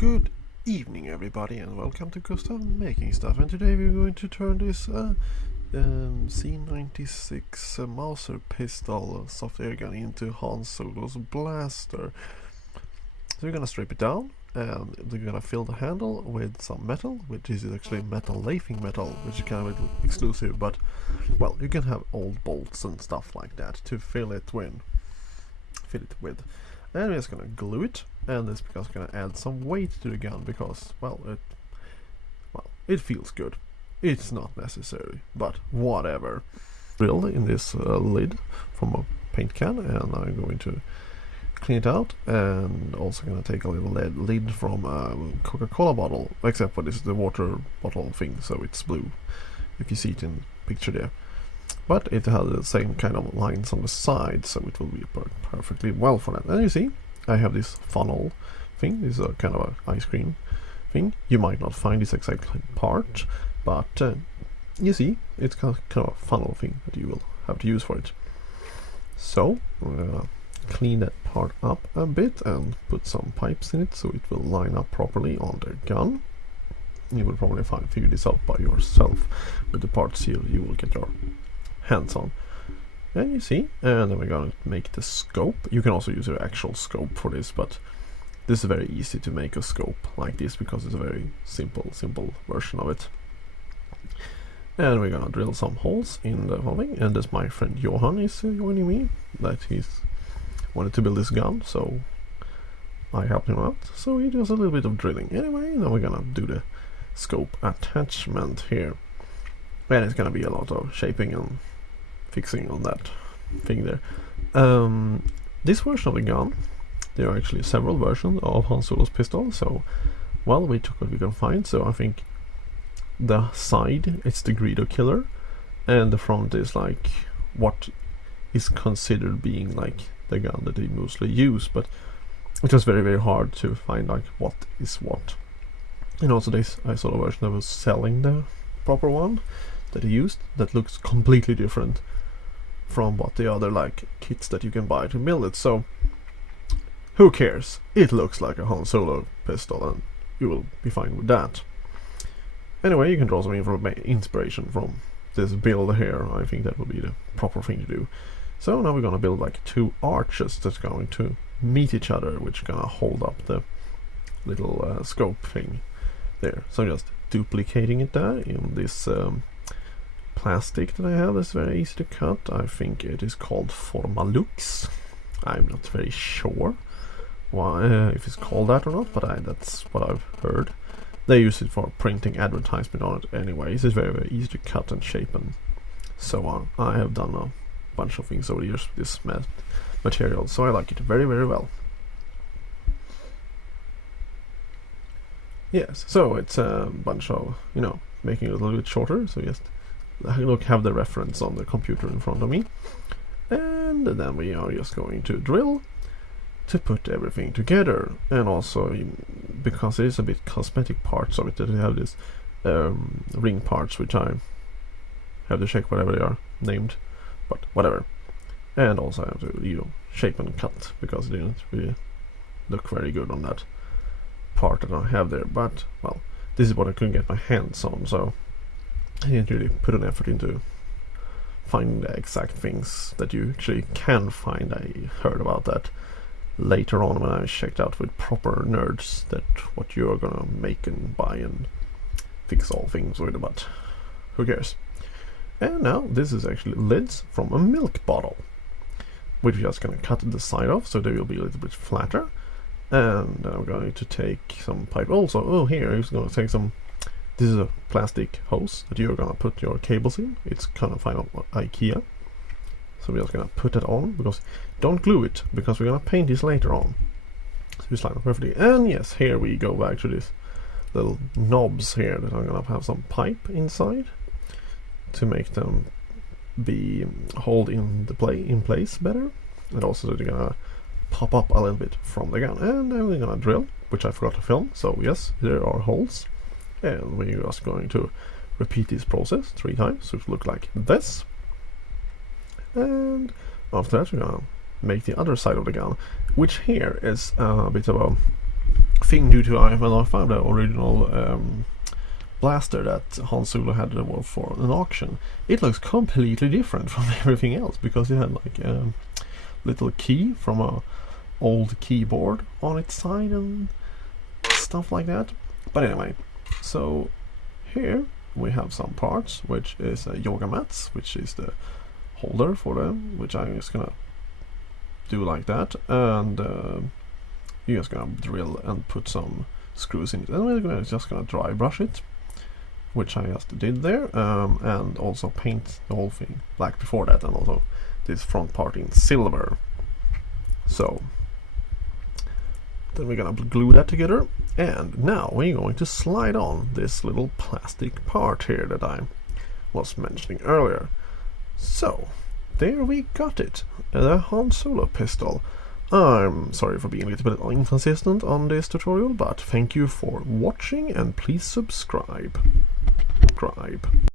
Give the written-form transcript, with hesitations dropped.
Good evening, everybody, and welcome to Gustav Making Stuff. And today we're going to turn this C96 Mauser pistol soft air gun into Han Solo's blaster. So we're gonna strip it down, and we're gonna fill the handle with some metal, which is actually metal lathing metal, which is kind of exclusive. But well, you can have old bolts and stuff like that to fill it with. And we're just gonna glue it, and this because we're gonna add some weight to the gun because it feels good. It's not necessary, but whatever. Drilled in this lid from a paint can, and I'm going to clean it out, and also gonna take a little lid from a Coca-Cola bottle, except for this is the water bottle thing, so it's blue if you see it in the picture there. But it has the same kind of lines on the side, so it will be perfectly well for that. And you see, I have this funnel thing. This is a kind of an ice cream thing. You might not find this exact part, but you see, it's kind of a funnel thing that you will have to use for it. So I'm gonna clean that part up a bit and put some pipes in it so it will line up properly on the gun. You will probably figure this out by yourself with the parts here you will get your hands on. And you see, and then we're gonna make the scope. You can also use an actual scope for this, but this is very easy to make a scope like this because it's a very simple version of it. And we're gonna drill some holes in the holding, and this my friend Johan is joining me, that he's wanted to build this gun, so I helped him out. So he does a little bit of drilling. Anyway, now we're gonna do the scope attachment here, and it's gonna be a lot of shaping and fixing on that thing there. This version of the gun, there are actually several versions of Han Solo's pistol, so well, we took what we can find. So I think the side, it's the Greedo killer, and the front is like what is considered being like the gun that they mostly use, but it was very hard to find like what is what. And also this, I saw a version that was selling the proper one that he used that looks completely different from what the other like kits that you can buy to build it. So who cares? It looks like a Han Solo pistol, and you will be fine with that. Anyway, you can draw some inspiration from this build here. I think that would be the proper thing to do. So now we're gonna build like two arches that's going to meet each other, which are gonna hold up the little scope thing there. So just duplicating it there in this plastic that I have. That's very easy to cut. I think it is called Formalux. I'm not very sure why if it's called that or not, but that's what I've heard. They use it for printing advertisement on it anyways. It's very easy to cut and shape and so on. I have done a bunch of things over the years with this material, so I like it very well. Yes, so it's a bunch of, making it a little bit shorter, so just have the reference on the computer in front of me. And then we are just going to drill to put everything together. And also, because it is a bit cosmetic parts of it, that we have this ring parts, which I have to check whatever they are named, but whatever. And also I have to shape and cut because it didn't really look very good on that part that I have there. But well, this is what I couldn't get my hands on, so I didn't really put an effort into finding the exact things that you actually can find. I heard about that later on when I checked out with proper nerds that what you are gonna make and buy and fix all things with, but who cares. And now this is actually lids from a milk bottle, which we're just gonna cut the side off so they will be a little bit flatter. And I'm going to take some pipe. Also, here I'm going to take some. This is a plastic hose that you're gonna put your cables in. It's kind of fine on IKEA. So we're just gonna put it on, because don't glue it, because we're gonna paint this later on. So it's lined up perfectly. And yes, here we go back to this little knobs here that I'm gonna have some pipe inside to make them be hold in place better, and also that they're gonna pop up a little bit from the gun. And then we're gonna drill, which I forgot to film. So yes, there are holes. And we're just going to repeat this process 3 times, so it will look like this. And after that, we're gonna make the other side of the gun, which here is a bit of a thing due to when I found the original blaster that Han Solo had for an auction. It looks completely different from everything else because it had like a little key from a old keyboard on its side and stuff like that. But anyway, so here we have some parts, which is yoga mats, which is the holder for them, which I'm just gonna do like that, and you're just gonna drill and put some screws in it, and we're just gonna dry brush it, which I just did there, and also paint the whole thing black before that, and also this front part in silver. So then we're gonna glue that together, and now we're going to slide on this little plastic part here that I was mentioning earlier. So there we got it, the Han Solo pistol. I'm sorry for being a little bit inconsistent on this tutorial, but thank you for watching, and please subscribe.